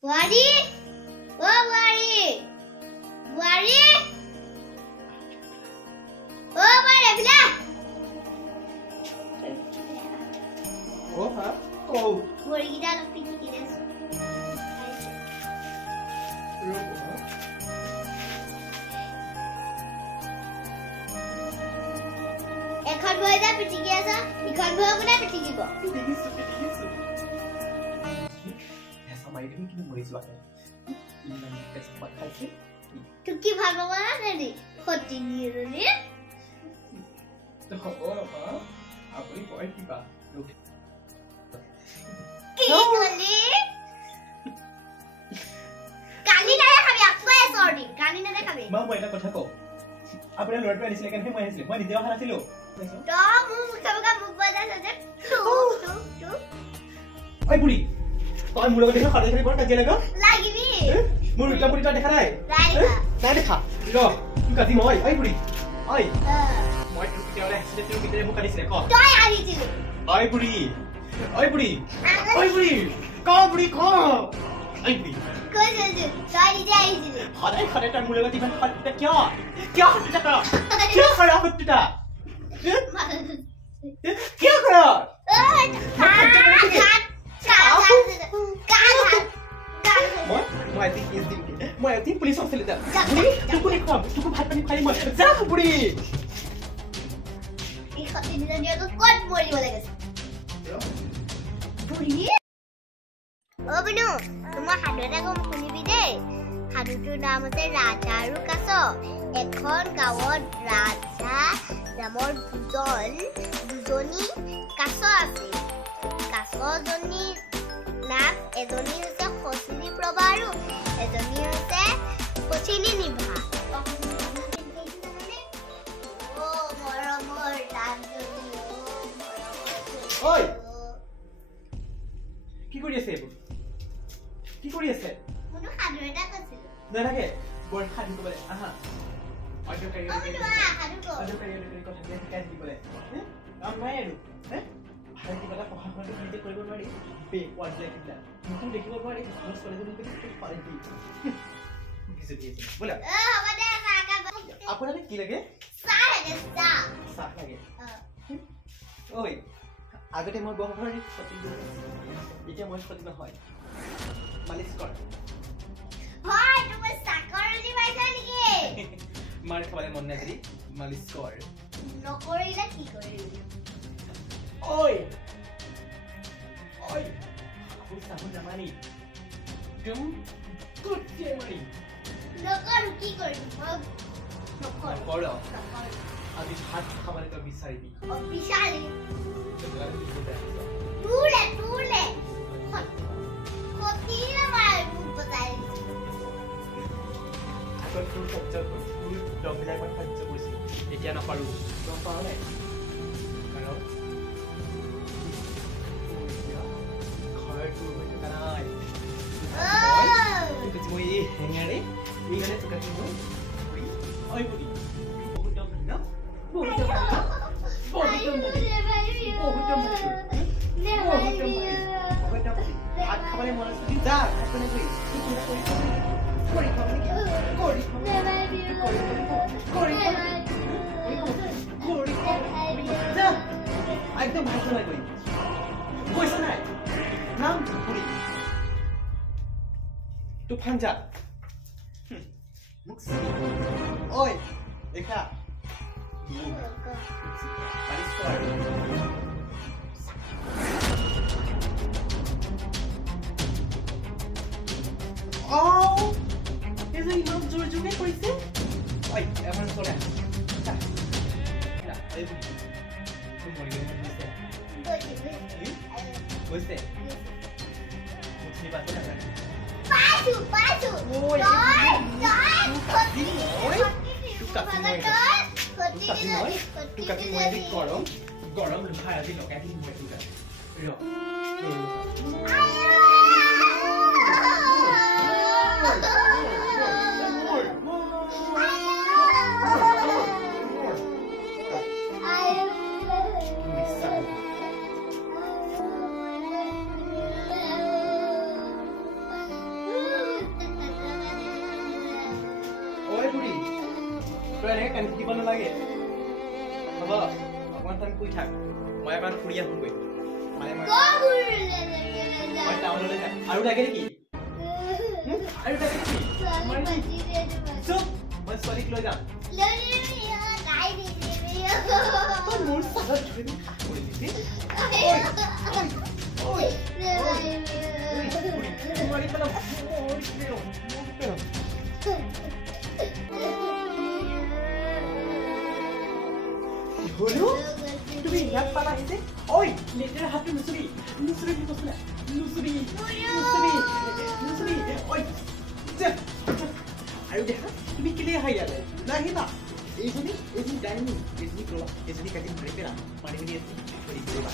Wari? Oh, Wari! Wari? Oh, Wari, bila? Oh, ha? Oh. Wari kita nak pergi kita. Ekor buah dah pergi kita. Ekor buah pun dah pergi kita. Pergi su. Sama ini kita mulai suatu. Ini kita buat kali. Tu kita apa mana ni? Hoti ni ni. Oh, ha? Apa ni buat kita? Kali? Kali ni ada kami apa sorry? Kali ni ada kami. Mak buat apa kau cakap? Apa yang luar biasa ni kan? Hei, mana sih? Mana dia orang hasil lo? Kamu kamu buat saja. Tu. Oi budi. Kau mula kau देखा खाने के लिए कौन कच्चे लगा? Lagi ni. मुझे क्या बड़ी देखा रहा है? नहीं देखा। लो, तू कभी मोई, oi budi. Oi. मोई तू कितने वाले? सिर्फ तू कितने मुँह करी सिर्फ कौन? तो यार ये चीज़. Oi budi. Kau budi kau. Oi budi. Kau jadi. Sorry dia ini चीज़. खाने टाइम मुझे कभी मैं खाने क्या? क्या खाने का? क्या खाना होता था? क्या करा? मैं आती पुलिस ऑफिसर लेता बुढ़ी तू को भात पानी खाली मत जा बुढ़ी ये खाते नहीं जाने तो कौन बोली वाला कैसे बुढ़ी ओ बिनु तुम हाडुरा को मुकुनी भी दे हाडुटुर नाम আছে ৰাজা আৰু কাছ এখন গাঁৱত ৰাজা নামৰ দুজনী কাছ আছে কাছজনী নাম এজনী হৈছে খচিলি প্ৰভা আৰু এজনী হৈছে খচিলি নিভা ও মৰমৰ ৰাজনী ঐ কি কৰি আছে এইবোৰ কি কৰি আছে মনু সাধু এটা কৈছিল নালাগে বৰ সাধু ক'বলে আহা অন্য কাৰি সাধু কথা শিকাই দিবলে কাম নাই আৰু ভাই কিবা পঢ়াখনটো নিজে কৰিব নোৱাৰি বেকৱাৰ্ড লাইক এটা মুখটো দেখিব নোৱাৰি ক্লাছ কলেজত কিন্তু পাৰি কি কিছু দিছে বলা হ'ব দে কাকা আপোনাক কি লাগে চাহ লাগে চাহ লাগে ঐ আগতে মই বহুত ক্ষতি এতিয়া মই ক্ষতি নহয় মালিচ কৰ হয় তুমি চাকৰনি পাইছা নেকি মাৰ খাবলে মন নাই যদি মালিচ কৰ নকৰিলে কি কৰিবি ঐ aku sabun zamani dum kutte mari নকৰো কি কৰিবি নকৰ আজি ভাত খাবলৈ তই বিচাৰিবি বিচাৰি তুলে খতিৰে মাৰ বতাই আগত তোৰ সহ্য তোৰ দমবিলাক মই সহ্য কৰিছিল এতিয়া নপাৰো গম পাৱ নাই কাৰণ ঘৰটো হৈ থকা নাই মই এই হেঙাৰে এইকাৰণে তোকাতি মই ঐ বুঢ়ী বহুত দম ন বহুত দম ভাত খাবলৈ মন আছে যা ভাত বনাই একদম ভাত বনাই কৰি পইচা নাই নাম বুঢ়ী তুফান যা ঐ দেখা পালিশ কৰ এই যে ইমান জোৰ জোৰকে কৰিছে ঐ এবাৰ চলে গৈছে চিনি পাইছে না পাইছো গৰম লোহাৰ আজি লগাই দিম তই এনেকৈ কান্দি থাকিব নালাগে হ'ব অকণমান টাইম শুই থাক মই এবাৰ ফুৰি আহোঁগৈ মানে মই টাউনলৈ যাম আৰু লাগে নেকি আৰু লাগে নেকি চুপ মই ছোৱালীক লৈ যাম তই মোৰ চালত ধৰি খাহ কৰি দিবি তুমি ইয়াত পালা আহিছে ঐ লেতেৰা হাতটো নুচুবি নুচুবি কি কৈছিলা নুচুবি নুচুবি নুচুবি ঐ আৰু দেখা তুমি কেলে আহা ইয়ালে নাহিবা এইজনী ডাইনি এইজনী ৰবা এইজনী কাটি মাৰি পেলা মাৰি মেলি কৰি দিবা